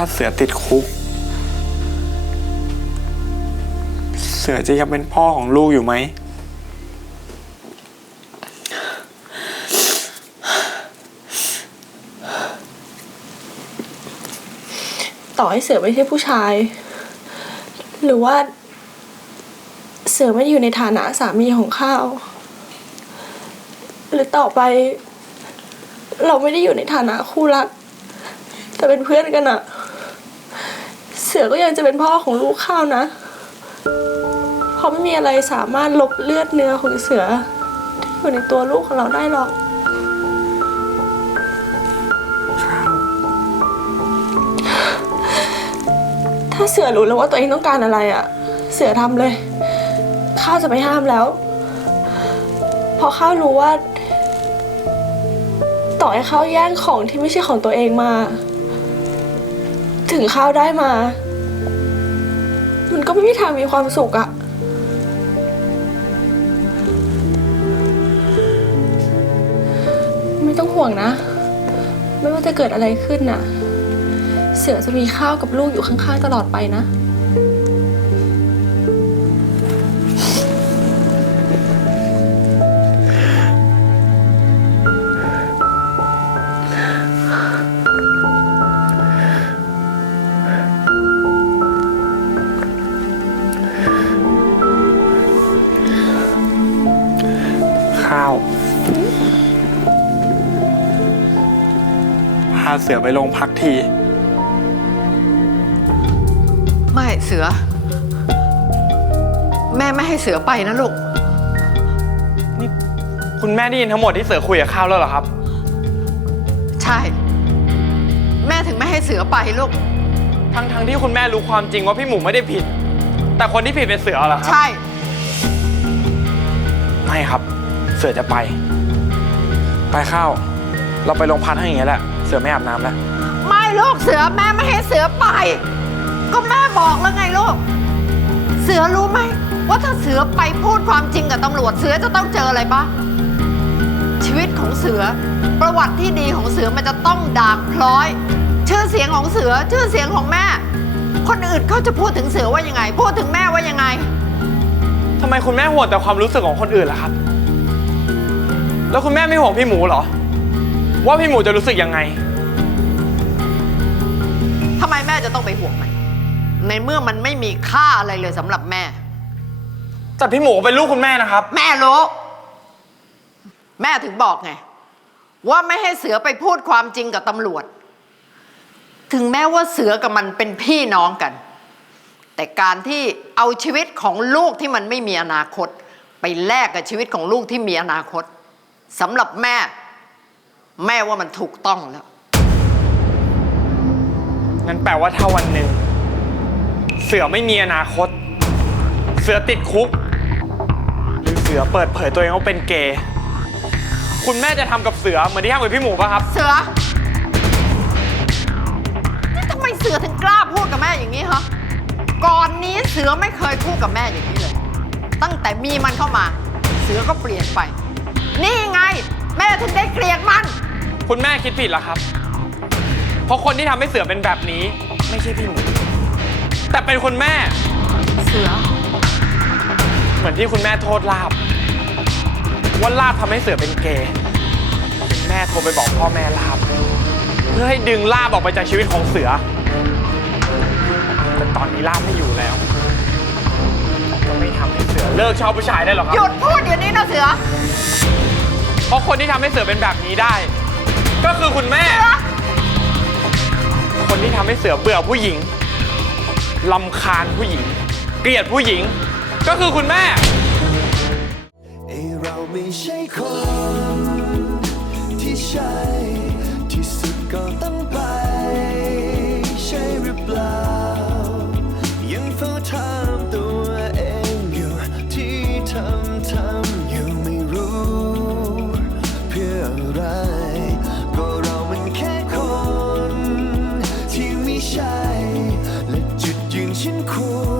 าเสือติดคุก เสือจะยังเป็นพ่อของลูกอยู่ไหม ต่อให้เสือไม่ใช่ผู้ชาย หรือว่า เสือไม่ได้อยู่ในฐานะสามีของข้าว หรือต่อไป เราไม่ได้อยู่ในฐานะคู่รักแต่เป็นเพื่อนกันอะ เสือก็ยังจะเป็นพ่อของลูกข้าวนะเพราะไม่มีอะไรสามารถลบเลือดเนื้อของเสือที่อยู่ในตัวลูกของเราได้หรอกถ้าเสือรู้แล้วว่าตัวเองต้องการอะไรอะ่ะ เสือทำเลย ข้าวจะไม่ห้ามแล้วเพราะข้าวรู้ว่า ต่อให้ข้าวแย่งของที่ไม่ใช่ของตัวเองมา ถึงข้าวได้มา ก็ไม่มีทางมีความสุขอะไม่ต้องห่วงนะ ไม่ว่าจะเกิดอะไรขึ้นน่ะ เสือจะมีข้าวกับลูกอยู่ข้างๆตลอดไปนะาเสือไปโรงพักที ไม่เสือ แม่ไม่ให้เสือไปนะลูกนี่คุณแม่ได้ยินทั้งหมดที่เสือคุยกับข้าวแล้วเหรอครับ ใช่ แม่ถึงไม่ให้เสือไปลูก ทั้งทั้งที่คุณแม่รู้ความจริงว่าพี่หมูไม่ได้ผิด แต่คนที่ผิดเป็นเสือเหรอครับ ใช่ ไม่ครับ เสือจะไป ไปข้าว เราไปโรงพักให้อย่างเงี้ยแหละ เสือไม่อาบน้ำแล้วไม่ลูกเสือแม่ไม่ให้เสือไป ก็แม่บอกแล้วไงลูก เสือรู้ไหม ว่าถ้าเสือไปพูดความจริงกับตำรวจเสือจะต้องเจออะไรปะชีวิตของเสือประวัติที่ดีของเสือมันจะต้องด่างพร้อย ชื่อเสียงของเสือชื่อเสียงของแม่ คนอื่นเขาจะพูดถึงเสือว่ายังไง พูดถึงแม่ว่ายังไง ทำไมคุณแม่ห่วงแต่ความรู้สึกของคนอื่นล่ะครับ แล้วคุณแม่ไม่ห่วงพี่หมูเหรอ ว่าพี่หมูจะรู้สึกยังไง ทำไมแม่จะต้องไปห่วงมัน ในเมื่อมันไม่มีค่าอะไรเลยสำหรับแม่ แต่พี่หมูเป็นลูกคุณแม่นะครับ แม่รู้ แม่ถึงบอกไง ว่าไม่ให้เสือไปพูดความจริงกับตำรวจ ถึงแม้ว่าเสือกับมันเป็นพี่น้องกัน แต่การที่เอาชีวิตของลูกที่มันไม่มีอนาคต ไปแลกกับชีวิตของลูกที่มีอนาคตสำหรับแม่ แม่ว่ามันถูกต้องแล้ว งั้นแปลว่าถ้าวันหนึ่ง เสือไม่มีอนาคต เสือติดคุก หรือเสือเปิดเผยตัวเองว่าเป็นเกย์คุณแม่จะทำกับเสือเหมือนที่ทำกับพี่หมูป่ะครับ เสือ นี่ทำไมเสือถึงกล้าพูดกับแม่อย่างนี้ฮะ ก่อนนี้เสือไม่เคยพูดกับแม่อย่างนี้เลย ตั้งแต่มีมันเข้ามา เสือก็เปลี่ยนไป นี่ไง แม่ถึงได้เกลียดมัน คุณแม่คิดผิดแล้วครับ เพราะคนที่ทำให้เสือเป็นแบบนี้ ไม่ใช่พี่หมูแต่เป็นคุณแม่ เสือ เหมือนที่คุณแม่โทษลาบ ว่าลาบทำให้เสือเป็นเกย์คุณแม่โทรไปบอกพ่อแม่ลาบ เพื่อให้ดึงลาบออกไปจากชีวิตของเสือ แต่ตอนนี้ลาบไม่อยู่แล้วจะไม่ทำให้เสือเลิกชอบผู้ชายได้หรอครัหยุบดพูดเดี๋ยวนี้นะเสือ เพราะคนที่ทำให้เสือเป็นแบบนี้ได้ ก็คือคุณแม่ คนที่ทำให้เสือเบื่อผู้หญิงลำคาญผู้หญิง เกลียดผู้หญิง ก็คือคุณแม่เราไม่ใช่คนที่ใช่ที่สุดก็ต้องไป 辛苦。